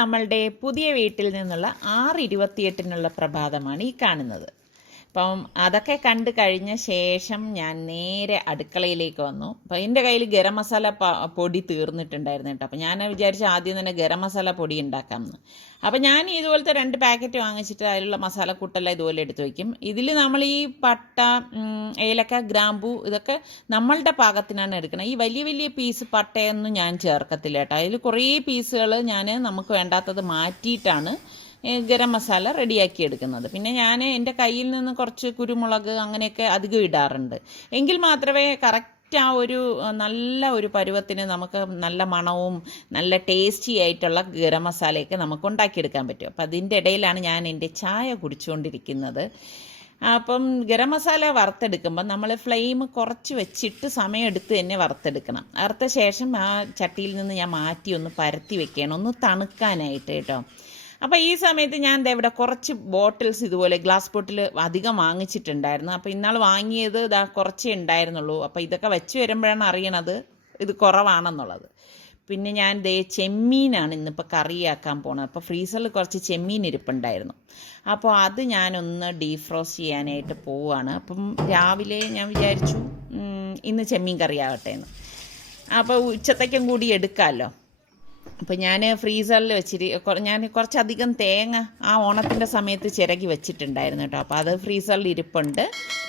നമ്മളുടെ പുതിയ വീട്ടിൽ നിന്നുള്ള 6:28 പ്രഭാതമാണ് ഈ കാണുന്നത്. അപ്പം അതൊക്കെ കണ്ട് കഴിഞ്ഞ ശേഷം ഞാൻ നേരെ അടുക്കളയിലേക്ക് വന്നു. അപ്പം എൻ്റെ കയ്യിൽ ഗരം മസാല പൊടി തീർന്നിട്ടുണ്ടായിരുന്നു കേട്ടോ. അപ്പം ഞാൻ വിചാരിച്ചു ആദ്യം തന്നെ ഗരം മസാല പൊടി ഉണ്ടാക്കാമെന്ന്. അപ്പം ഞാൻ ഇതുപോലത്തെ 2 പാക്കറ്റ് വാങ്ങിച്ചിട്ട് അതിലുള്ള മസാലക്കൂട്ടെല്ലാം ഇതുപോലെ എടുത്ത് വയ്ക്കും. ഇതിൽ നമ്മൾ ഈ പട്ട, ഏലക്ക, ഗ്രാമ്പൂ ഇതൊക്കെ നമ്മളുടെ പാകത്തിനാണ് എടുക്കുന്നത്. ഈ വലിയ വലിയ പീസ് പട്ടയൊന്നും ഞാൻ ചേർക്കത്തില്ല കേട്ടോ. അതിൽ കുറേ പീസുകൾ ഞാൻ നമുക്ക് വേണ്ടാത്തത് മാറ്റിയിട്ടാണ് ഗരം മസാല റെഡിയാക്കി എടുക്കുന്നത്. പിന്നെ ഞാൻ എൻ്റെ കയ്യിൽ നിന്ന് കുറച്ച് കുരുമുളക് അങ്ങനെയൊക്കെ അധികം ഇടാറുണ്ട്. എങ്കിൽ മാത്രമേ കറക്റ്റ് ആ ഒരു നല്ല ഒരു പരുവത്തിന് നമുക്ക് നല്ല മണവും നല്ല ടേസ്റ്റി ആയിട്ടുള്ള ഗരം മസാലയൊക്കെ നമുക്ക് ഉണ്ടാക്കിയെടുക്കാൻ പറ്റും. അപ്പം അതിൻ്റെ ഇടയിലാണ് ഞാൻ എൻ്റെ ചായ കുടിച്ചുകൊണ്ടിരിക്കുന്നത്. അപ്പം ഗരം മസാല വറുത്തെടുക്കുമ്പോൾ നമ്മൾ ഫ്ലെയിം കുറച്ച് വെച്ചിട്ട് സമയമെടുത്ത് തന്നെ വറുത്തെടുക്കണം. വറുത്ത ശേഷം ആ ചട്ടിയിൽ നിന്ന് ഞാൻ മാറ്റി ഒന്ന് പരത്തി വെക്കണം, ഒന്ന് തണുക്കാനായിട്ട് കേട്ടോ. അപ്പോൾ ഈ സമയത്ത് ഞാൻ ഇവിടെ കുറച്ച് ബോട്ടിൽസ് ഇതുപോലെ ഗ്ലാസ് ബോട്ടിൽ അധികം വാങ്ങിച്ചിട്ടുണ്ടായിരുന്നു. അപ്പോൾ ഇന്നാൾ വാങ്ങിയത് കുറച്ചേ ഉണ്ടായിരുന്നുള്ളൂ. അപ്പോൾ ഇതൊക്കെ വെച്ച് വരുമ്പോഴാണ് അറിയണത് ഇത് കുറവാണെന്നുള്ളത്. പിന്നെ ഞാൻ ചെമ്മീനാണ് ഇന്നിപ്പോൾ കറിയാക്കാൻ പോണത്. അപ്പോൾ ഫ്രീസറിൽ കുറച്ച് ചെമ്മീൻ ഇരിപ്പുണ്ടായിരുന്നു. അപ്പോൾ അത് ഞാനൊന്ന് ഡീഫ്രോസ്റ്റ് ചെയ്യാനായിട്ട് പോവുകയാണ്. അപ്പം രാവിലെ ഞാൻ വിചാരിച്ചു ഇന്ന് ചെമ്മീൻ കറിയാകട്ടെ എന്ന്. അപ്പോൾ ഉച്ചത്തേക്കും കൂടി എടുക്കാമല്ലോ. അപ്പോൾ ഞാൻ ഫ്രീസറിൽ വെച്ചിട്ട് ഞാൻ കുറച്ചധികം തേങ്ങ ആ ഓണത്തിൻ്റെ സമയത്ത് ചിരകി വെച്ചിട്ടുണ്ടായിരുന്നു കേട്ടോ. അപ്പോൾ അത് ഫ്രീസറിൽ ഇരിപ്പുണ്ട്.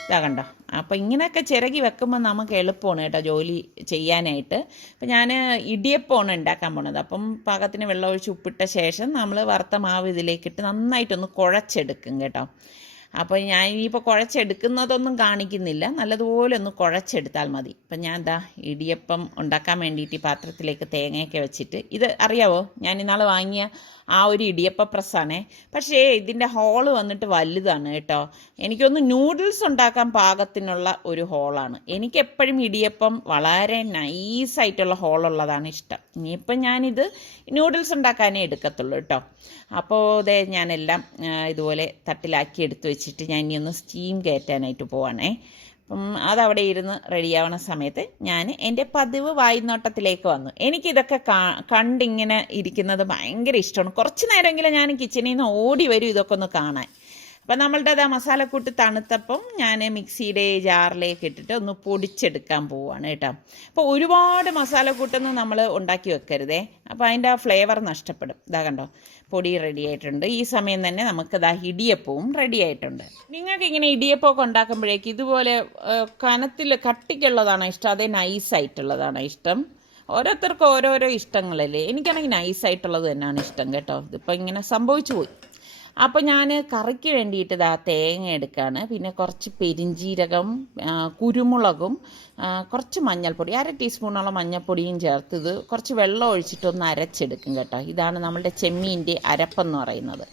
ഇതാ കണ്ടോ. അപ്പോൾ ഇങ്ങനെയൊക്കെ ചിരകി വെക്കുമ്പോൾ നമുക്ക് എളുപ്പമാണ് കേട്ടോ ജോലി ചെയ്യാനായിട്ട്. അപ്പോൾ ഞാൻ ഇടിയപ്പമാണ് ഉണ്ടാക്കാൻ പോണത്. അപ്പം പാകത്തിന് വെള്ളമൊഴിച്ച് ഉപ്പിട്ട ശേഷം നമ്മൾ വറുത്ത മാവ് ഇതിലേക്കിട്ട് നന്നായിട്ടൊന്ന് കുഴച്ചെടുക്കും കേട്ടോ. അപ്പോൾ ഞാൻ ഇനിയിപ്പോൾ കുഴച്ചെടുക്കുന്നതൊന്നും കാണിക്കുന്നില്ല, നല്ലതുപോലെ ഒന്ന് കുഴച്ചെടുത്താൽ മതി. അപ്പം ഞാൻ ഇടിയപ്പം ഉണ്ടാക്കാൻ വേണ്ടിയിട്ട് ഈ പാത്രത്തിലേക്ക് തേങ്ങയൊക്കെ വെച്ചിട്ട്, ഇത് അറിയാവോ ഞാൻ ഇന്നാൾ വാങ്ങിയ ആ ഒരു ഇടിയപ്പ പ്രസ്സാണേ. പക്ഷേ ഇതിൻ്റെ ഹോള് വന്നിട്ട് വലുതാണ് കേട്ടോ. എനിക്കൊന്ന് നൂഡിൽസ് ഉണ്ടാക്കാൻ പാകത്തിനുള്ള ഒരു ഹോളാണ്. എനിക്കെപ്പോഴും ഇടിയപ്പം വളരെ നൈസായിട്ടുള്ള ഹോളുള്ളതാണ് ഇഷ്ടം. ഇനിയിപ്പം ഞാനിത് നൂഡിൽസ് ഉണ്ടാക്കാനേ എടുക്കത്തുള്ളൂ കേട്ടോ. അപ്പോൾ ഞാനെല്ലാം ഇതുപോലെ തട്ടിലാക്കി എടുത്തു വെച്ചിട്ട് ഞാൻ ഇനി ഒന്ന് സ്റ്റീം കയറ്റാനായിട്ട് പോവാണേ. അപ്പം അതവിടെ ഇരുന്ന് റെഡിയാവണ സമയത്ത് ഞാൻ എൻ്റെ പതിവ് വായ്നോട്ടത്തിലേക്ക് വന്നു. എനിക്കിതൊക്കെ കണ്ടിങ്ങനെ ഇരിക്കുന്നത് ഭയങ്കര ഇഷ്ടമാണ്. കുറച്ച് നേരമെങ്കിലും ഞാൻ കിച്ചണിൽ നിന്ന് ഓടി വരും ഇതൊക്കെ ഒന്ന് കാണാൻ. അപ്പം നമ്മളുടെ മസാലക്കൂട്ട് തണുത്തപ്പം ഞാൻ മിക്സിയുടെ ജാറിലേക്ക് ഇട്ടിട്ട് ഒന്ന് പൊടിച്ചെടുക്കാൻ പോവുകയാണ് കേട്ടോ. അപ്പോൾ ഒരുപാട് മസാലക്കൂട്ടൊന്നും നമ്മൾ ഉണ്ടാക്കി വെക്കരുതേ. അപ്പോൾ അതിൻ്റെ ആ ഫ്ലേവർ നഷ്ടപ്പെടും. കണ്ടോ, പൊടി റെഡി ആയിട്ടുണ്ട്. ഈ സമയം തന്നെ നമുക്ക് ഇടിയപ്പവും റെഡി ആയിട്ടുണ്ട്. നിങ്ങൾക്ക് ഇങ്ങനെ ഇടിയപ്പമൊക്കെ ഉണ്ടാക്കുമ്പോഴേക്ക് ഇതുപോലെ കട്ടിക്കുള്ളതാണോ ഇഷ്ടം, അതേ നൈസായിട്ടുള്ളതാണോ ഇഷ്ടം? ഓരോരുത്തർക്കും ഓരോരോ ഇഷ്ടങ്ങളല്ലേ. എനിക്കാണെങ്കിൽ നൈസായിട്ടുള്ളത് തന്നെയാണ് ഇഷ്ടം കേട്ടോ. ഇതിപ്പോൾ ഇങ്ങനെ സംഭവിച്ചു പോയി. അപ്പോൾ ഞാൻ കറിക്ക് വേണ്ടിയിട്ട് തേങ്ങ എടുക്കുകയാണ്. പിന്നെ കുറച്ച് പെരിഞ്ജീരകം, കുരുമുളകും, കുറച്ച് മഞ്ഞൾപ്പൊടി, 1/2 ടീസ്പൂണോളം മഞ്ഞൾപ്പൊടിയും ചേർത്ത് ഇത് കുറച്ച് വെള്ളം ഒഴിച്ചിട്ടൊന്ന് അരച്ചെടുക്കും കേട്ടോ. ഇതാണ് നമ്മളുടെ ചെമ്മീൻ്റെ അരപ്പെന്ന് പറയുന്നത്.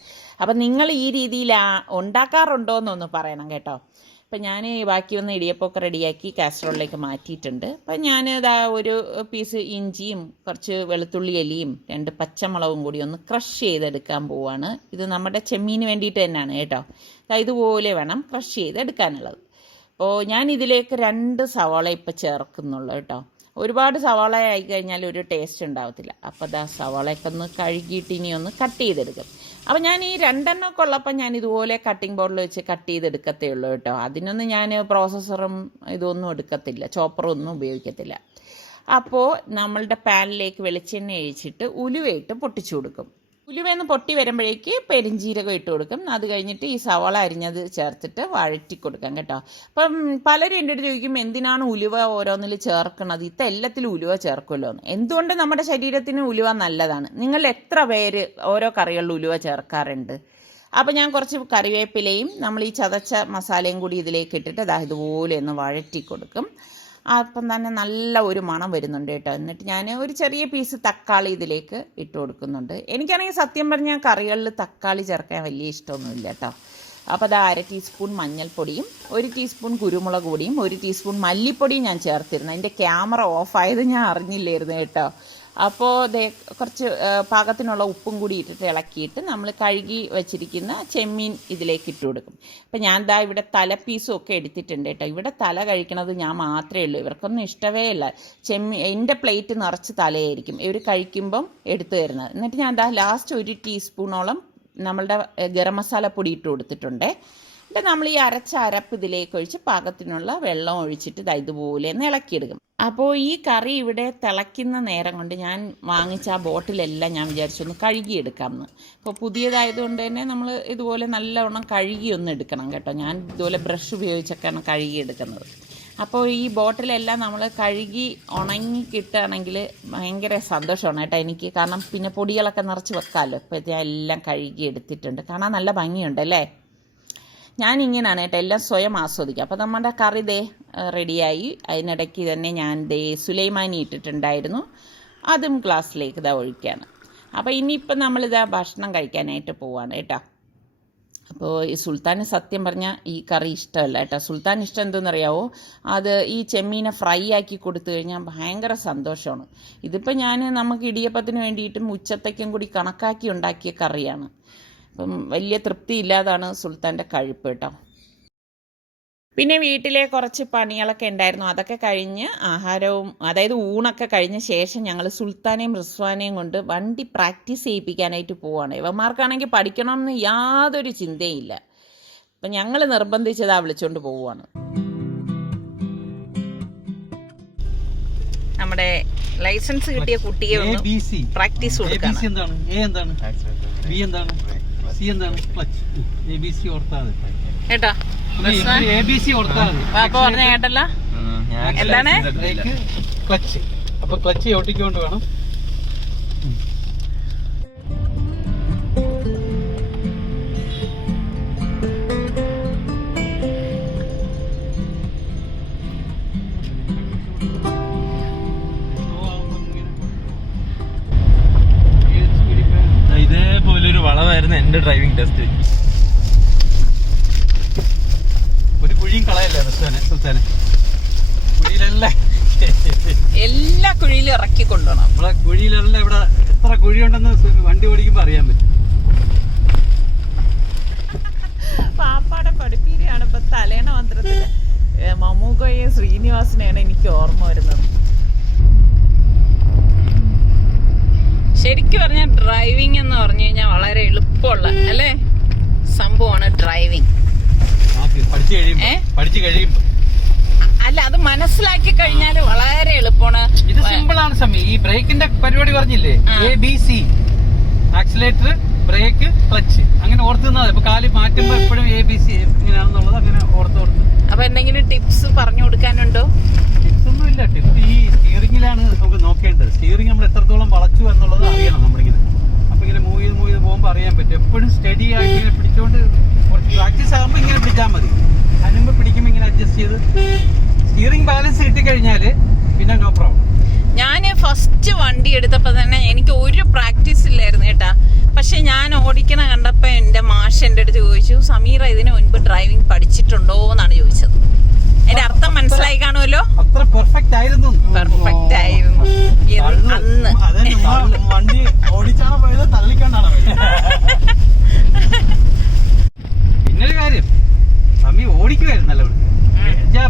അപ്പം നിങ്ങൾ ഈ രീതിയിൽ ഉണ്ടാക്കാറുണ്ടോ എന്നൊന്ന് പറയണം കേട്ടോ. അപ്പം ഞാൻ ബാക്കി വന്ന ഇടിയപ്പമൊക്കെ റെഡിയാക്കി കാസറോളിലേക്ക് മാറ്റിയിട്ടുണ്ട്. അപ്പം ഞാൻ ഒരു പീസ് ഇഞ്ചിയും കുറച്ച് വെളുത്തുള്ളി അലിയും 2 പച്ചമുളകും കൂടി ഒന്ന് ക്രഷ് ചെയ്തെടുക്കാൻ പോവാണ്. ഇത് നമ്മുടെ ചെമ്മീന് വേണ്ടിയിട്ട് തന്നെയാണ് കേട്ടോ. ഇതുപോലെ വേണം ക്രഷ് ചെയ്തെടുക്കാനുള്ളത്. അപ്പോൾ ഞാൻ ഇതിലേക്ക് 2 സവാള ഇപ്പം ചേർക്കുന്നുള്ളൂ കേട്ടോ. ഒരുപാട് സവാള ആയി കഴിഞ്ഞാൽ ഒരു ടേസ്റ്റ് ഉണ്ടാവത്തില്ല. അപ്പോൾ സവാളയൊക്കെ ഒന്ന് കഴുകിയിട്ട് ഇനി ഒന്ന് കട്ട് ചെയ്തെടുക്കും. അപ്പോൾ ഞാൻ ഈ 2 എണ്ണമൊക്കെ ഉള്ളപ്പോൾ ഞാൻ ഇതുപോലെ കട്ടിംഗ് ബോർഡിൽ വെച്ച് കട്ട് ചെയ്തെടുക്കത്തേ ഉള്ളൂ കേട്ടോ. അതിനൊന്നും ഞാൻ പ്രോസസ്സറും ഇതൊന്നും എടുക്കത്തില്ല, ചോപ്പറൊന്നും ഉപയോഗിക്കത്തില്ല. അപ്പോൾ നമ്മളുടെ പാനിലേക്ക് വെളിച്ചെണ്ണ ഒഴിച്ചിട്ട് ഉലുവയിട്ട് പൊട്ടിച്ചു കൊടുക്കും. ഉലുവയെന്ന് പൊട്ടി വരുമ്പോഴേക്ക് പെരിഞ്ജീരകം ഇട്ട് കൊടുക്കും. അത് കഴിഞ്ഞിട്ട് ഈ സവാള അരിഞ്ഞത് ചേർത്തിട്ട് വഴറ്റി കൊടുക്കാം കേട്ടോ. അപ്പം പലരും എൻ്റെ അടുത്ത് ചോദിക്കും എന്തിനാണ് ഉലുവ ഓരോന്നിൽ ചേർക്കണത്, ഇത് എല്ലാത്തിലും ഉലുവ ചേർക്കുമല്ലോ എന്ന്. എന്തുകൊണ്ട് നമ്മുടെ ശരീരത്തിന് ഉലുവ നല്ലതാണ്. നിങ്ങൾ എത്ര പേര് ഓരോ കറികളിൽ ഉലുവ ചേർക്കാറുണ്ട്? അപ്പോൾ ഞാൻ കുറച്ച് കറിവേപ്പിലയും നമ്മൾ ഈ ചതച്ച മസാലയും കൂടി ഇതിലേക്ക് ഇട്ടിട്ട് ഇതുപോലെ ഒന്ന് വഴറ്റി കൊടുക്കും. അപ്പം തന്നെ നല്ല ഒരു മണം വരുന്നുണ്ട് കേട്ടോ. എന്നിട്ട് ഞാൻ ഒരു ചെറിയ പീസ് തക്കാളി ഇതിലേക്ക് ഇട്ട് കൊടുക്കുന്നുണ്ട്. എനിക്കാണെങ്കിൽ സത്യം പറഞ്ഞാൽ കറികളിൽ തക്കാളി ചേർക്കാൻ വലിയ ഇഷ്ടമൊന്നുമില്ല കേട്ടോ. അപ്പോൾ 1/2 ടീസ്പൂൺ മഞ്ഞൾപ്പൊടിയും 1 ടീസ്പൂൺ കുരുമുളക് പൊടിയും 1 ടീസ്പൂൺ മല്ലിപ്പൊടിയും ഞാൻ ചേർത്തിരുന്നു. എൻ്റെ ക്യാമറ ഓഫായത് ഞാൻ അറിഞ്ഞില്ലായിരുന്നു കേട്ടോ. അപ്പോൾ കുറച്ച് പാകത്തിനുള്ള ഉപ്പും കൂടി ഇട്ടിട്ട് ഇളക്കിയിട്ട് നമ്മൾ കഴുകി വെച്ചിരിക്കുന്ന ചെമ്മീൻ ഇതിലേക്ക് ഇട്ട് കൊടുക്കും. അപ്പം ഞാൻ ദാ ഇവിടെ തല പീസും ഒക്കെ എടുത്തിട്ടുണ്ട് കേട്ടോ. ഇവിടെ തല കഴിക്കണത് ഞാൻ മാത്രമേ ഉള്ളൂ, ഇവർക്കൊന്നും ഇഷ്ടമേ ഇല്ല. എൻ്റെ പ്ലേറ്റ് നിറച്ച് തലയായിരിക്കും ഇവർ കഴിക്കുമ്പം എടുത്തു തരുന്നത്. എന്നിട്ട് ഞാൻ ദാ ലാസ്റ്റ് 1 ടീസ്പൂണോളം നമ്മളുടെ ഗരം മസാല പൊടി ഇട്ട് കൊടുത്തിട്ടുണ്ട്. എന്നിട്ട് നമ്മൾ ഈ അരച്ച അരപ്പ് ഇതിലേക്ക് ഒഴിച്ച് പാകത്തിനുള്ള വെള്ളം ഒഴിച്ചിട്ട് ഇതുപോലെ ഒന്ന് ഇളക്കിയെടുക്കും. അപ്പോൾ ഈ കറി ഇവിടെ തിളയ്ക്കുന്ന നേരം കൊണ്ട് ഞാൻ വാങ്ങിച്ച ആ ബോട്ടിലെല്ലാം ഞാൻ വിചാരിച്ചൊന്ന് കഴുകിയെടുക്കാമെന്ന്. അപ്പോൾ പുതിയതായതുകൊണ്ട് തന്നെ നമ്മൾ ഇതുപോലെ നല്ലവണ്ണം കഴുകിയൊന്നും എടുക്കണം കേട്ടോ. ഞാൻ ഇതുപോലെ ബ്രഷ് ഉപയോഗിച്ചൊക്കെയാണ് കഴുകിയെടുക്കുന്നത്. അപ്പോൾ ഈ ബോട്ടിലെല്ലാം നമ്മൾ കഴുകി ഉണങ്ങി കിട്ടുകയാണെങ്കിൽ ഭയങ്കര സന്തോഷമാണ് കേട്ടോ എനിക്ക്. കാരണം പിന്നെ പൊടികളൊക്കെ നിറച്ച് വെക്കാമല്ലോ. ഇപ്പോൾ ഞാൻ എല്ലാം കഴുകി എടുത്തിട്ടുണ്ട്. കാണാൻ നല്ല ഭംഗിയുണ്ടല്ലേ. ഞാനിങ്ങനെയാണ് കേട്ടോ എല്ലാം സ്വയം ആസ്വദിക്കുക. അപ്പോൾ നമ്മുടെ കറി റെഡിയായി. അതിനിടയ്ക്ക് തന്നെ ഞാൻ സുലൈമാനി ഇട്ടിട്ടുണ്ടായിരുന്നു, അതും ഗ്ലാസ്സിലേക്ക് ഒഴിക്കുകയാണ്. അപ്പോൾ ഇനിയിപ്പം നമ്മളിതാ ഭക്ഷണം കഴിക്കാനായിട്ട് പോവാണ് കേട്ടോ. അപ്പോൾ ഈ സുൽത്താന് സത്യം പറഞ്ഞാൽ ഈ കറി ഇഷ്ടമല്ല കേട്ടോ. സുൽത്താൻ ഇഷ്ടം എന്തെന്നറിയാവോ, അത് ഈ ചെമ്മീനെ ഫ്രൈ ആക്കി കൊടുത്തു കഴിഞ്ഞാൽ ഭയങ്കര സന്തോഷമാണ്. ഇതിപ്പോൾ നമുക്ക് ഇടിയപ്പത്തിന് വേണ്ടിയിട്ടും ഉച്ചത്തേക്കും കൂടി കണക്കാക്കി ഉണ്ടാക്കിയ കറിയാണ്. അപ്പം വലിയ തൃപ്തി ഇല്ലാതാണ് സുൽത്താൻ്റെ കഴിപ്പ് കേട്ടോ. പിന്നെ വീട്ടിലെ കുറച്ച് പണികളൊക്കെ ഉണ്ടായിരുന്നു. അതൊക്കെ കഴിഞ്ഞ് ആഹാരവും അതായത് ഊണൊക്കെ കഴിഞ്ഞ ശേഷം ഞങ്ങൾ സുൽത്താനെയും റിസ്വാനെയും കൊണ്ട് വണ്ടി പ്രാക്ടീസ് ചെയ്യിപ്പിക്കാനായിട്ട് പോവുകയാണ്. ഇവന്മാർക്കാണെങ്കിൽ പഠിക്കണമെന്ന് യാതൊരു ചിന്തയില്ല. അപ്പം ഞങ്ങൾ നിർബന്ധിച്ചതാ വിളിച്ചുകൊണ്ട് പോവുകയാണ്. നമ്മുടെ ലൈസൻസ് കിട്ടിയ കുട്ടിയെ പ്രാക്ടീസ് കൊടുക്കാം. കേട്ടോ പാപ്പ പറഞ്ഞ കേട്ടല്ല എന്താണ് ക്ലച്ച്. അപ്പൊ ക്ലച്ച് ഒട്ടിക്കൊണ്ട് വേണം. ഇതേപോലൊരു വളവായിരുന്നു എന്റെ ഡ്രൈവിംഗ് ടെസ്റ്റ്. ഒരു കുഴിയും കളയല്ലേ സുൽത്താനെ? കുഴിയിലെല്ലാം എല്ലാ കുഴിയിലും ഇറക്കി കൊണ്ടുപോകണം. നമ്മളെ കുഴിയിലെല്ലാം ഇവിടെ എത്ര കുഴിയുണ്ടെന്ന് വണ്ടി ഓടിക്കുമ്പോ അറിയാൻ പറ്റും. പാപ്പാടെ പഠിപ്പീരിയാണ് ഇപ്പൊ തലേണ മന്ത്രത്തില് മമ്മൂക്കയെയും ശ്രീനിവാസനെയാണ് എനിക്ക് ഓർമ്മ വരുന്നത്. ശരിക്കും പറഞ്ഞാൽ ഡ്രൈവിംഗ് എന്ന് പറഞ്ഞു കഴിഞ്ഞാൽ വളരെ എളുപ്പമുള്ള അല്ലേ സംഭവമാണ് ഡ്രൈവിംഗ്. പഠിച്ചു കഴിയുമ്പോ അല്ല, അത് മനസ്സിലാക്കി കഴിഞ്ഞാൽ വളരെ എളുപ്പമാണ്. ഇത് സിമ്പിൾ ആണ് സമയം. ഈ ബ്രേക്കിന്റെ പരിപാടി പറഞ്ഞില്ലേ, ABC, ആക്സിലേറ്റർ, ബ്രേക്ക്, ക്ലച്ച്, അങ്ങനെ ഓർത്തുന്നത്. ഇപ്പൊ കാല് മാറ്റുമ്പോ എപ്പോഴും ABC ഇങ്ങനെയാണെന്നുള്ളത് അങ്ങനെ ഓർത്ത്. അപ്പൊ എന്തെങ്കിലും ടിപ്സ് പറഞ്ഞു കൊടുക്കാനുണ്ടോ? ടിപ്സ് ഒന്നുമില്ല. ടിപ്സ് ഈ സ്റ്റിയറിംഗിലാണ് നമുക്ക് നോക്കേണ്ടത്. സ്റ്റിയറിംഗ് നമ്മൾ എത്രത്തോളം വളച്ചു എന്നുള്ളത് അറിയണം നമ്മളിങ്ങനെ. അപ്പൊ ഇങ്ങനെ മൂവ് ചെയ്ത് പോകുമ്പോൾ അറിയാൻ പറ്റും. എപ്പോഴും സ്റ്റഡി ആയിട്ട് ഇങ്ങനെ പിടിച്ചോണ്ട് കുറച്ച് പ്രാക്ടീസ് ആകുമ്പോൾ ഇങ്ങനെ പിടിച്ചാൽ മതി. അതിനുമ്പ് പിടിക്കുമ്പോൾ ഇങ്ങനെ അഡ്ജസ്റ്റ് ചെയ്ത് സ്റ്റിയറിംഗ് ബാലൻസ് കിട്ടിക്കഴിഞ്ഞാല് പിന്നെ നോ പ്രോബ്ലം. ഞാൻ ഫസ്റ്റ് വണ്ടി എടുത്തപ്പോൾ തന്നെ എനിക്ക് ഒരു പ്രാക്ടീസ് ഇല്ലായിരുന്നു കേട്ടാ. പക്ഷെ ഞാൻ ഓടിക്കണ കണ്ടപ്പോൾ എൻ്റെ മാഷ് എൻ്റെ അടുത്ത് ചോദിച്ചു, സമീറ ഇതിനു മുൻപ് ഡ്രൈവിംഗ് പഠിച്ചിട്ടുണ്ടോ എന്നാണ് ചോദിച്ചത്. അതിന്റെ അർത്ഥം മനസ്സിലായി കാണുമല്ലോ. അത്ര പെർഫെക്റ്റ് ആയിരുന്നു. പെർഫെക്റ്റ് ആയിരുന്നു അന്ന്. വണ്ടി ഓടിച്ചാണോ പോയത് തള്ളിക്കൊണ്ടാണോ പോയത്? പിന്നൊരു കാര്യം, സമീ ഓടിക്കുമായിരുന്നല്ലോ.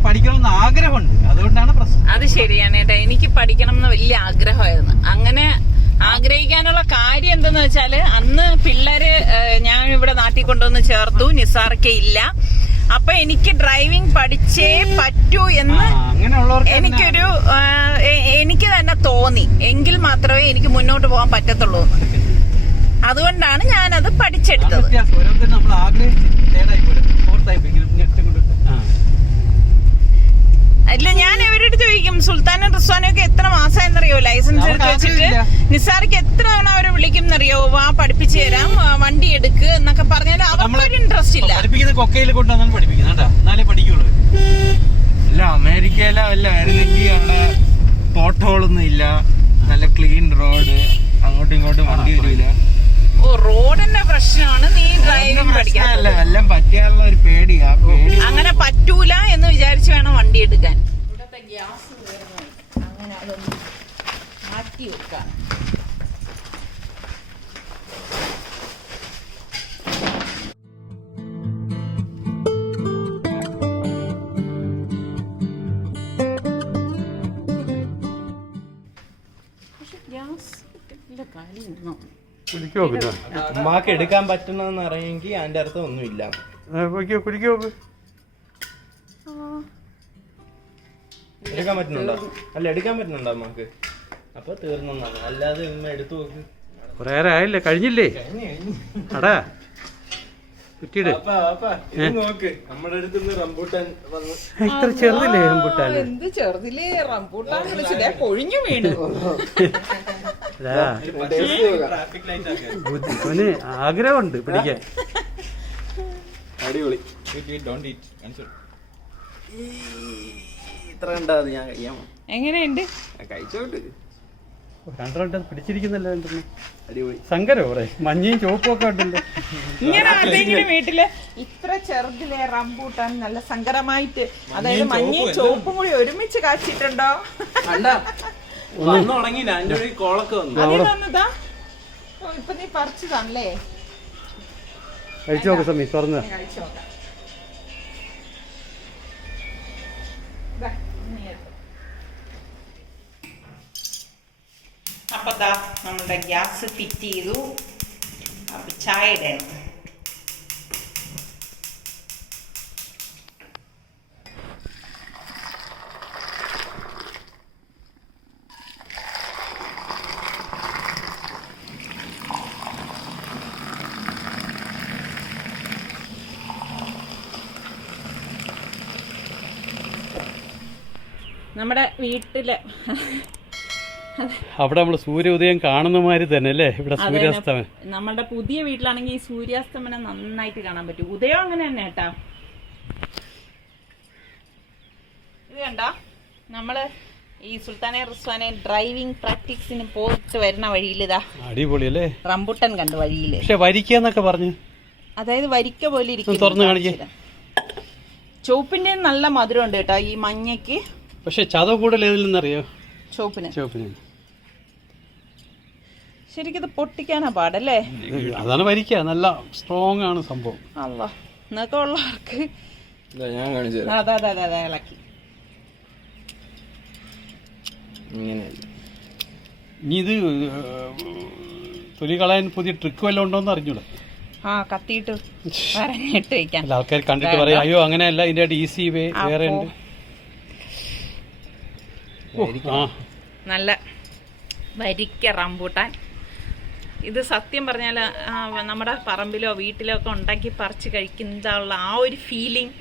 പഠിക്കണമെന്ന് ആഗ്രഹമുണ്ട്, അതുകൊണ്ടാണ് പ്രശ്നം. അത് ശരിയാണ് കേട്ടോ. എനിക്ക് പഠിക്കണം എന്ന് വലിയ ആഗ്രഹമായിരുന്നു. അങ്ങനെ ആഗ്രഹിക്കാനുള്ള കാര്യം എന്തെന്ന് വെച്ചാല്, അന്ന് പിള്ളേര് ഞാൻ ഇവിടെ നാട്ടിൽ കൊണ്ടുവന്ന് ചേർത്തു, നിസാർക്ക് ഇല്ല. അപ്പൊ എനിക്ക് ഡ്രൈവിംഗ് പഠിച്ചേ പറ്റൂ എന്ന് എനിക്ക് തന്നെ തോന്നി. എങ്കിൽ മാത്രമേ എനിക്ക് മുന്നോട്ട് പോകാൻ പറ്റത്തുള്ളൂ എന്ന്. അതുകൊണ്ടാണ് ഞാനത് പഠിച്ചെടുത്തത്. അല്ല, ഞാൻ ഇവരോട് ചോദിക്കും, സുൽത്താനും റിസ്വാനും ഒക്കെ എത്ര മാസമായെന്നറിയോ ലൈസൻസ് എടുത്ത് വെച്ചിട്ട്? നിസാർക്ക് എത്ര തവണ അവരെ വിളിക്കും എന്നറിയോ? വാ പഠിപ്പിച്ചു തരാം, വണ്ടി എടുക്ക് എന്നൊക്കെ പറഞ്ഞാൽ അവർക്കൊരു ഇൻട്രസ്റ്റ് ഇല്ല. അല്ല, അമേരിക്കയിലെ വല്ല ആയിരുന്നെങ്കിൽ അവിടെ പോട്ടോളൊന്നും ഇല്ല, നല്ല ക്ലീൻ റോഡ്, അങ്ങോട്ടും ഇങ്ങോട്ടും വണ്ടി വരില്ല. ഓ, റോഡിന്റെ പ്രശ്നമാണ്. നീ ഡ്രൈവിംഗ് പഠിക്കാനല്ല, എല്ലാം പറ്റിയാലുള്ള ഒരു പേടിയാ. അങ്ങനെ പറ്റൂല എന്ന് വിചാരിച്ചു വേണം വണ്ടി എടുക്കാൻ. ഇവിടത്തെ ഗ്യാസ് അങ്ങനെ അതൊന്ന് മാറ്റി വെക്കാം. കുടിക്കോ പിന്നെ അമ്മക്ക് എടുക്കാൻ പറ്റണമെന്ന് അറിയെങ്കിൽ അതിന്റെ അർത്ഥം ഒന്നുമില്ല. കുടിക്കോ എടുക്കാൻ പറ്റുന്നുണ്ടോ? അല്ല എടുക്കാൻ പറ്റുന്നുണ്ടോ അമ്മക്ക്? അപ്പൊ തീർന്നെന്നാണ്. അല്ലാതെ ഇന്ന് എടുത്തു നോക്ക്. കുറെ നേരം ആയില്ലേ, കഴിഞ്ഞില്ലേ? അടാ കുറ്റിയിട്. നോക്ക് നമ്മുടെ അടുത്ത് റംബൂട്ടാൻ വന്ന്. ഇത്ര ചെറുതില്ലേ റംബൂട്ടാൻ? എന്ത് ചെറുതിലേ റംബൂട്ടാൻ വിളിച്ചില്ലേ, കൊഴിഞ്ഞു വീണു. അവന് ആഗ്രഹമുണ്ട് പിടിക്കാൻ. അടിപൊളി. ഇത്ര ഉണ്ടാവും ഞാൻ കഴിയാമോ? എങ്ങനെയുണ്ട്? കഴിച്ചോട്ട്. രണ്ടെണ്ണം പിടിച്ചിരിക്കുന്നല്ലോ. അടിപൊളി. സങ്കരം ഇവിടെ മഞ്ഞയും ചുവപ്പും ഒക്കെ ഉണ്ടല്ലോ. ഇങ്ങനെ ആരുടെങ്കിലും വീട്ടില് ഇത്ര ചെറുതിലെ റംബൂട്ടാൻ നല്ല സങ്കരമായിട്ട്, അതായത് മഞ്ഞയും ചുവപ്പും കൂടി ഒരുമിച്ച് കാച്ചിട്ടുണ്ടോ? വന്നു തുടങ്ങിയില്ല. അതിന്റെ ഒരു കോളൊക്കെ വന്നു. അതിൽ വന്നതാ ഇപ്പൊ നീ പറിച്ചതാണല്ലേ? കഴിച്ചു നോക്ക് സമീ, തുറന്ന്. കഴിച്ചു നോക്കാം. അപ്പൊ ദാ നമ്മുടെ ഗ്യാസ് ഫിറ്റ് ചെയ്തു. അപ്പൊ ചായ ഇടണം. നമ്മുടെ വീട്ടില് അവിടെ നമ്മൾ സൂര്യ ഉദയം കാണുന്ന മാതിരി തന്നെ അല്ലേ ഇവിടെ സൂര്യാസ്തമനം? നമ്മളുടെ പുതിയ വീട്ടിലാണെങ്കിൽ ഈ സൂര്യാസ്തമനം നന്നായിട്ട് കാണാൻ പറ്റും. ഉദയം അങ്ങനെ തന്നെ കേട്ടാ. ഇത് കണ്ട, നമ്മള് ഈ സുൽത്താനെ റിസ്വാനെ ഡ്രൈവിംഗ് പ്രാക്ടീസിന് പോയിട്ട് വരുന്ന വഴിയിൽ ഇതാ അടിപൊളി അല്ലേ റംബുട്ടൻ കണ്ടു വഴിയില്. പക്ഷെ വരിക്കാന്നൊക്കെ പറഞ്ഞു, അതായത് വരിക്ക പോലെ ഇരിക്കും. തുറന്നു കാണിക്കേ. ചുവപ്പിന്റെ നല്ല മധുരം ഉണ്ട് കേട്ടോ ഈ മഞ്ഞക്ക്. പക്ഷെ ചതവ് കൂടുതൽ ഏതിൽ നിന്നറിയോ? ചുവപ്പിന്. ശരിക്കും ഇത് പൊട്ടിക്കാനാ പാടല്ലേ? അതാണ് വരിക്ക, നല്ല സ്ട്രോങ് ആണ് സംഭവം. അല്ല എന്നൊക്കെ ഉള്ളവർക്ക് ഞാൻ കാണിച്ചു അതെ ഇളക്കി. ഇനി ഇത് തൊലി കളയാൻ പുതിയ ട്രിക്ക് വല്ലതും ഉണ്ടോന്ന് അറിഞ്ഞൂടാ. കത്തിയിട്ട് വരഞ്ഞിട്ട് വെക്കാൻ. ആൾക്കാർ കണ്ടിട്ട് പറയാം അയ്യോ അങ്ങനെയല്ല, ഇതിന്റെ ഈസി വേ വേറെ ഉണ്ട്. നല്ല വരിക്ക റംബൂട്ടാൻ. ഇത് സത്യം പറഞ്ഞാൽ നമ്മുടെ പറമ്പിലോ വീട്ടിലോ ഒക്കെ ഉണ്ടാക്കി പറിച്ച് കഴിക്കുന്നതുള്ള ആ ഒരു ഫീലിംഗ്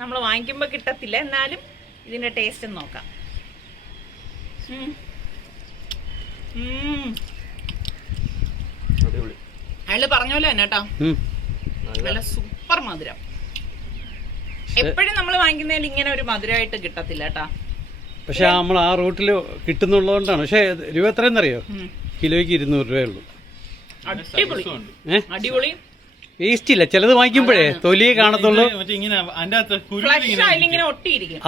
നമ്മൾ വാങ്ങിക്കുമ്പോൾ കിട്ടത്തില്ല. എന്നാലും ഇതിന്റെ ടേസ്റ്റ് നോക്കാം. അയാള് പറഞ്ഞ പോലെ തന്നെ കേട്ടോ, നല്ല സൂപ്പർ മധുരം. എപ്പോഴും നമ്മൾ വാങ്ങിക്കുന്നതിൽ ഇങ്ങനെ ഒരു മധുരമായിട്ട് കിട്ടത്തില്ല കേട്ടാ. പക്ഷെ നമ്മൾ ആ റൂട്ടിൽ കിട്ടുന്നുള്ളതുകൊണ്ടാണ്. പക്ഷെ രൂപ എത്രയെന്നറിയോ? കിലോയ്ക്ക് 200 രൂപയേ ഉള്ളൂ. അടിപൊളി. വേസ്റ്റ് ഇല്ല. ചിലത് വാങ്ങിക്കുമ്പോഴേ തൊലിയെ കാണത്തുള്ളൂ,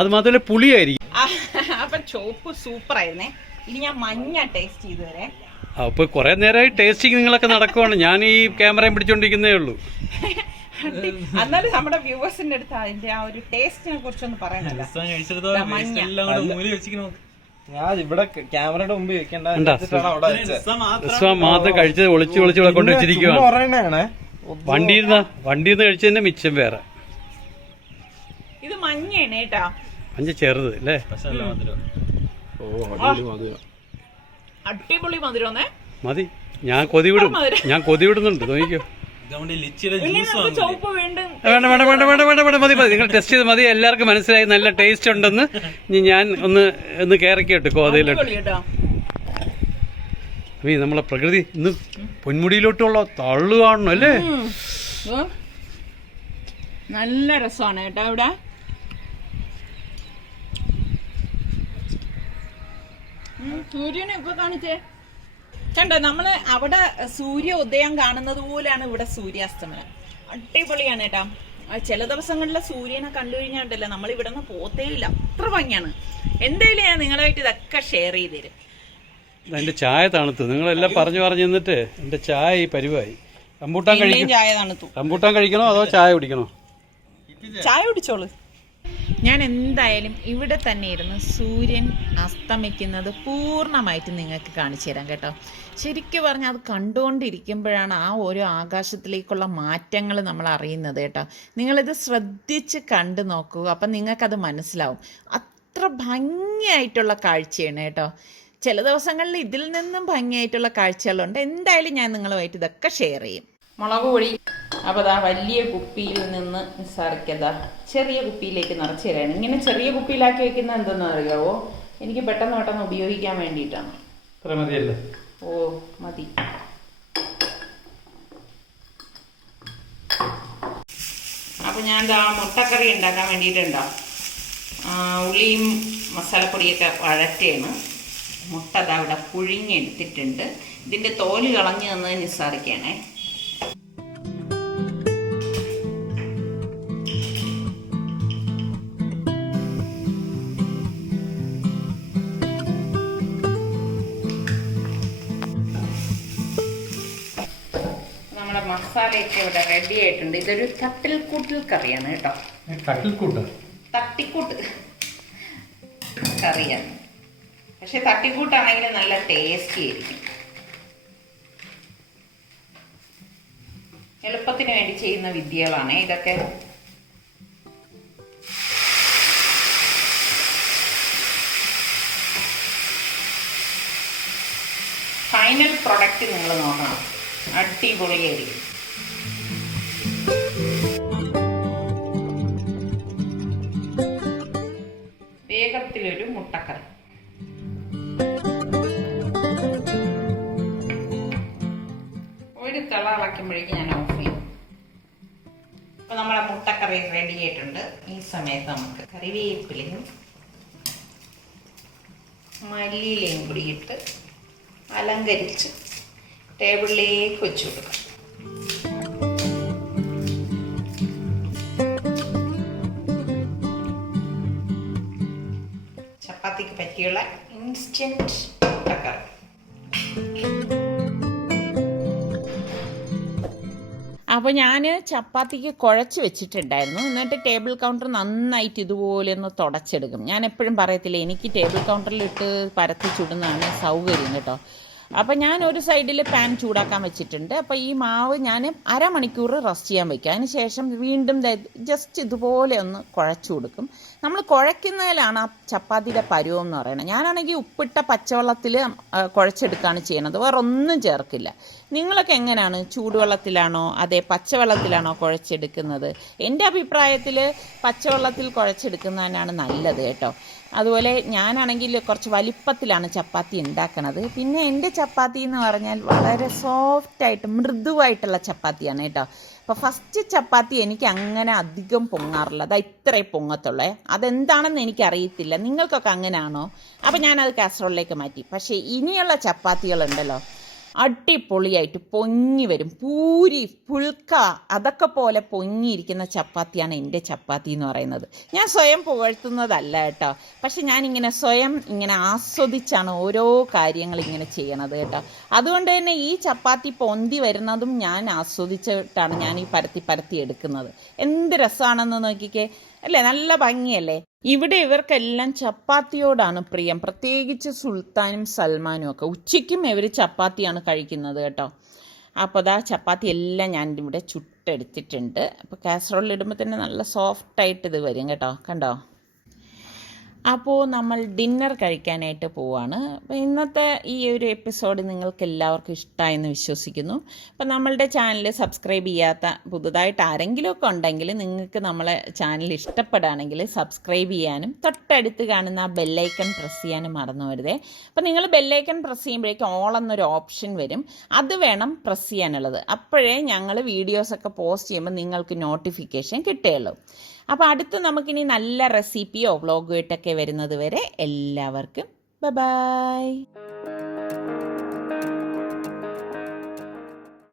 അത് മാത്രമല്ല പുളിയായിരിക്കും. അപ്പൊ ചോപ്പ് സൂപ്പർ ആയിരുന്നേ. ഇനി ഞാൻ മഞ്ഞ ടേസ്റ്റ് ചെയ്തു തരേ. അപ്പൊ കുറെ നേരമായി ടേസ്റ്റിങ് നിങ്ങളൊക്കെ നടക്കുവാണ്, ഞാൻ ഈ ക്യാമറയും പിടിച്ചോണ്ടിരിക്കുന്നേ ഉള്ളൂ. എന്നാലും നമ്മുടെ വ്യൂവേഴ്സിന്റെ അടുത്ത് അതിന്റെ ആ ഒരു ടേസ്റ്റിനെ കുറിച്ചൊന്ന് പറയണല്ലോ. ഞാൻ ഇവിടെ ക്യാമറയുടെ മുമ്പ് വെക്കണ്ട മാത്രം കഴിച്ചത് ഒളിച്ച് ഇവിടെ കൊണ്ട് വെച്ചിരിക്കുവാണ്. വണ്ടിന്ന് കഴിച്ചതിന്റെ മിച്ചം വേറെ. ഇത് മഞ്ഞയാണ് കേട്ടാ, മഞ്ഞ ചെറുത് അല്ലേ? അടിപൊളി മധുരന്നേ. മതി, ഞാൻ കൊതി വിടുന്നുണ്ട്. നോക്കിക്കോ. വേണ്ട മതി. നിങ്ങൾ ടെസ്റ്റ് ചെയ്ത് മതി. എല്ലാവർക്കും മനസ്സിലായി നല്ല ടേസ്റ്റ് ഉണ്ടെന്ന്. ഞാൻ ഒന്ന് കയറിക്കോട്ടെ കോതയിലോട്ട്. നമ്മളെ പ്രകൃതി ഇന്ന് പൊന്മുടിയിലോട്ടുള്ള തള്ളു കാണണം അല്ലേ? നല്ല രസമാണ് കേട്ടോ ഇവിടെ. സൂര്യനെ ഇപ്പൊ കാണിച്ചേ കണ്ടോ, നമ്മള് അവിടെ സൂര്യ ഉദയം കാണുന്നത് പോലെയാണ് ഇവിടെ സൂര്യാസ്തമനം. അടിപൊളിയാണ് കേട്ടോ. ചില ദിവസങ്ങളിലെ സൂര്യനെ കണ്ടു കഴിഞ്ഞാണ്ടല്ലോ നമ്മൾ ഇവിടെ നിന്ന് പോത്തേ ഇല്ല, അത്ര ഭംഗിയാണ്. എന്തായാലും ഞാൻ നിങ്ങളുമായിട്ട് ഇതൊക്കെ ഷെയർ ചെയ്ത് തരും. എന്റെ ചായ തണുത്തു. നിങ്ങളെല്ലാം പറഞ്ഞു നിന്നിട്ട് എന്റെ ചായ ഈ പരിവായി. റംബൂട്ടാൻ കഴിക്കണം. ചായ തണുത്തു. റംബൂട്ടാൻ കഴിക്കണോ അതോ ചായ കുടിക്കണോ? ചായ കുടിച്ചോളൂ. ഞാൻ എന്തായാലും ഇവിടെ തന്നെ ഇരുന്ന് സൂര്യൻ അസ്തമിക്കുന്നത് പൂർണ്ണമായിട്ട് നിങ്ങൾക്ക് കാണിച്ചു തരാം കേട്ടോ. ശരിക്കും പറഞ്ഞാൽ അത് കണ്ടുകൊണ്ടിരിക്കുമ്പോഴാണ് ആ ഓരോ ആകാശത്തിലേക്കുള്ള മാറ്റങ്ങൾ നമ്മൾ അറിയുന്നത് കേട്ടോ. നിങ്ങളിത് ശ്രദ്ധിച്ച് കണ്ടു നോക്കൂ, അപ്പം നിങ്ങൾക്കത് മനസ്സിലാവും. അത്ര ഭംഗിയായിട്ടുള്ള കാഴ്ചയാണ് കേട്ടോ. ചില ദിവസങ്ങളിൽ ഇതിൽ നിന്നും ഭംഗിയായിട്ടുള്ള കാഴ്ചകളുണ്ട്. എന്തായാലും ഞാൻ നിങ്ങളുമായിട്ട് ഇതൊക്കെ ഷെയർ ചെയ്യും. മുളക് പൊടി അപ്പോൾ അതാ വലിയ കുപ്പിയിൽ നിന്ന് നിസ്സാറിക്കതാ ചെറിയ കുപ്പിയിലേക്ക് നിറച്ച് തരാണ്. ഇങ്ങനെ ചെറിയ കുപ്പിയിലാക്കി വെക്കുന്നത് എന്തെന്ന് അറിയാവോ? എനിക്ക് പെട്ടെന്ന് ഉപയോഗിക്കാൻ വേണ്ടിയിട്ടാണ്. ഓ മതി. അപ്പോൾ ഞാൻ എന്താ മുട്ടക്കറി ഉണ്ടാക്കാൻ വേണ്ടിയിട്ടുണ്ടോ ഉള്ളിയും മസാലപ്പൊടിയൊക്കെ വഴറ്റിയാണ്. മുട്ട ദാ ഇവിടെ പുഴുങ്ങിയെടുത്തിട്ടുണ്ട്. ഇതിൻ്റെ തോല് കളഞ്ഞ് തന്നത് നിസ്സാറിക്കാണേ. നമ്മുടെ മസാലയൊക്കെ ഇവിടെ റെഡി ആയിട്ടുണ്ട്. ഇതൊരു തട്ടിൽക്കൂട്ടിൽ കറിയാണ് കേട്ടോ. തട്ടിക്കൂട്ട് കറിയാണ്, പക്ഷെ തട്ടിക്കൂട്ടാണെങ്കിൽ നല്ല ടേസ്റ്റി ആയിരിക്കും. എളുപ്പത്തിന് വേണ്ടി ചെയ്യുന്ന വിദ്യകളാണ് ഇതൊക്കെ. ഫൈനൽ പ്രൊഡക്റ്റ് നിങ്ങൾ നോക്കണം, അടിപൊളിയായിരിക്കും. വേഗത്തിലൊരു മുട്ടക്കറി. ഒരു തള ഇളക്കുമ്പോഴേക്കും ഞാൻ ഓഫ് ചെയ്യും. അപ്പോൾ നമ്മുടെ മുട്ടക്കറി റെഡി ആയിട്ടുണ്ട്. ഈ സമയത്ത് നമുക്ക് കറിവേപ്പിലയും മല്ലിയിലയും കൂടി ഇട്ട് അലങ്കരിച്ച് ടേബിളിലേക്ക് വെച്ച് കൊടുക്കാം. ചപ്പാത്തിക്ക് പറ്റിയുള്ള ഇൻസ്റ്റൻറ്റ് മുട്ടക്കറി. അപ്പോൾ ഞാൻ ചപ്പാത്തിക്ക് കുഴച്ച് വെച്ചിട്ടുണ്ടായിരുന്നു. എന്നിട്ട് ടേബിൾ കൗണ്ടർ നന്നായിട്ട് ഇതുപോലെ ഒന്ന് തുടച്ചെടുക്കും. ഞാൻ എപ്പോഴും പറയത്തില്ല, എനിക്ക് ടേബിൾ കൗണ്ടറിലിട്ട് പരത്തി ചുടുന്നതാണ് സൗകര്യം കേട്ടോ. അപ്പോൾ ഞാൻ ഒരു സൈഡിൽ പാൻ ചൂടാക്കാൻ വെച്ചിട്ടുണ്ട്. അപ്പോൾ ഈ മാവ് ഞാൻ അരമണിക്കൂർ റെസ്റ്റ് ചെയ്യാൻ വയ്ക്കും. അതിന് ശേഷം വീണ്ടും ജസ്റ്റ് ഇതുപോലെ ഒന്ന് കുഴച്ചു കൊടുക്കും. നമ്മൾ കുഴയ്ക്കുന്നതിലാണ് ആ ചപ്പാത്തിയുടെ പരുവം എന്ന് പറയുന്നത്. ഞാനാണെങ്കിൽ ഉപ്പിട്ട പച്ചവെള്ളത്തിൽ കുഴച്ചെടുക്കുകയാണ് ചെയ്യുന്നത്, വേറെ ഒന്നും ചേർക്കില്ല. നിങ്ങളൊക്കെ എങ്ങനെയാണ്? ചൂടുവെള്ളത്തിലാണോ അതേ പച്ചവെള്ളത്തിലാണോ കുഴച്ചെടുക്കുന്നത്? എൻ്റെ അഭിപ്രായത്തിൽ പച്ചവെള്ളത്തിൽ കുഴച്ചെടുക്കുന്നതിനാണ് നല്ലത് കേട്ടോ. അതുപോലെ ഞാനാണെങ്കിൽ കുറച്ച് വലിപ്പത്തിലാണ് ചപ്പാത്തി ഉണ്ടാക്കണത്. പിന്നെ എൻ്റെ ചപ്പാത്തി എന്ന് പറഞ്ഞാൽ വളരെ സോഫ്റ്റായിട്ട് മൃദുവായിട്ടുള്ള ചപ്പാത്തിയാണ് കേട്ടോ. അപ്പോൾ ഫസ്റ്റ് ചപ്പാത്തി എനിക്ക് അങ്ങനെ അധികം പൊങ്ങാറില്ല, അത് ഇത്രേ പൊങ്ങത്തുള്ളേ. അതെന്താണെന്ന് എനിക്കറിയത്തില്ല, നിങ്ങൾക്കൊക്കെ അങ്ങനെയാണോ? അപ്പോൾ ഞാനത് കാസറോളിലേക്ക് മാറ്റി. പക്ഷേ ഇനിയുള്ള ചപ്പാത്തികളുണ്ടല്ലോ അടിപൊളിയായിട്ട് പൊങ്ങി വരും. പൂരി പുൽക്ക അതൊക്കെ പോലെ പൊങ്ങിയിരിക്കുന്ന ചപ്പാത്തിയാണ് എൻ്റെ ചപ്പാത്തി എന്ന് പറയുന്നത്. ഞാൻ സ്വയം പുകഴ്ത്തുന്നതല്ല കേട്ടോ, പക്ഷെ ഞാനിങ്ങനെ സ്വയം ഇങ്ങനെ ആസ്വദിച്ചാണ് ഓരോ കാര്യങ്ങൾ ഇങ്ങനെ ചെയ്യണത് കേട്ടോ. അതുകൊണ്ട് തന്നെ ഈ ചപ്പാത്തി പൊന്തി വരുന്നതും ഞാൻ ആസ്വദിച്ചിട്ടാണ് ഞാൻ ഈ പരത്തി എടുക്കുന്നത്. എന്ത് രസമാണെന്ന് നോക്കിക്കേ അല്ലേ, നല്ല ഭംഗിയല്ലേ. ഇവിടെ ഇവർക്കെല്ലാം ചപ്പാത്തിയോടാണ് പ്രിയം, പ്രത്യേകിച്ച് സുൽത്താനും സൽമാനും ഒക്കെ. ഉച്ചയ്ക്കും ഇവർ ചപ്പാത്തിയാണ് കഴിക്കുന്നത് കേട്ടോ. അപ്പോൾ അതാ ചപ്പാത്തി എല്ലാം ഞാൻ ഇവിടെ ചുട്ടെടുത്തിട്ടുണ്ട്. അപ്പോൾ കാസറോളിൽ ഇടുമ്പോൾ തന്നെ നല്ല സോഫ്റ്റായിട്ട് ഇത് വരും കേട്ടോ, കണ്ടോ. അപ്പോൾ നമ്മൾ ഡിന്നർ കഴിക്കാനായിട്ട് പോവാണ്. അപ്പോൾ ഇന്നത്തെ ഈ ഒരു എപ്പിസോഡ് നിങ്ങൾക്ക് എല്ലാവർക്കും ഇഷ്ടമായെന്ന് വിശ്വസിക്കുന്നു. അപ്പോൾ നമ്മളുടെ ചാനൽ സബ്സ്ക്രൈബ് ചെയ്യാത്ത പുതുതായിട്ട് ആരെങ്കിലുമൊക്കെ ഉണ്ടെങ്കിൽ നിങ്ങൾക്ക് നമ്മളെ ചാനൽ ഇഷ്ടപ്പെടുകയാണെങ്കിൽ സബ്സ്ക്രൈബ് ചെയ്യാനും തൊട്ടടുത്ത് കാണുന്ന ആ ബെല്ലൈക്കൺ പ്രസ് ചെയ്യാനും മറന്നു വരുതേ. അപ്പോൾ നിങ്ങൾ ബെല്ലൈക്കൺ പ്രസ് ചെയ്യുമ്പോഴേക്കും ഓൾ എന്നൊരു ഓപ്ഷൻ വരും, അത് വേണം പ്രസ് ചെയ്യാനുള്ളത്. അപ്പോഴേ ഞങ്ങൾ വീഡിയോസൊക്കെ പോസ്റ്റ് ചെയ്യുമ്പോൾ നിങ്ങൾക്ക് നോട്ടിഫിക്കേഷൻ കിട്ടുകയുള്ളൂ. അപ്പോൾ അടുത്ത് നമുക്കിനി നല്ല റെസിപ്പിയോ വ്ളോഗോ ഇട്ടൊക്കെ വരുന്നത് വരെ എല്ലാവർക്കും ബൈ ബൈ.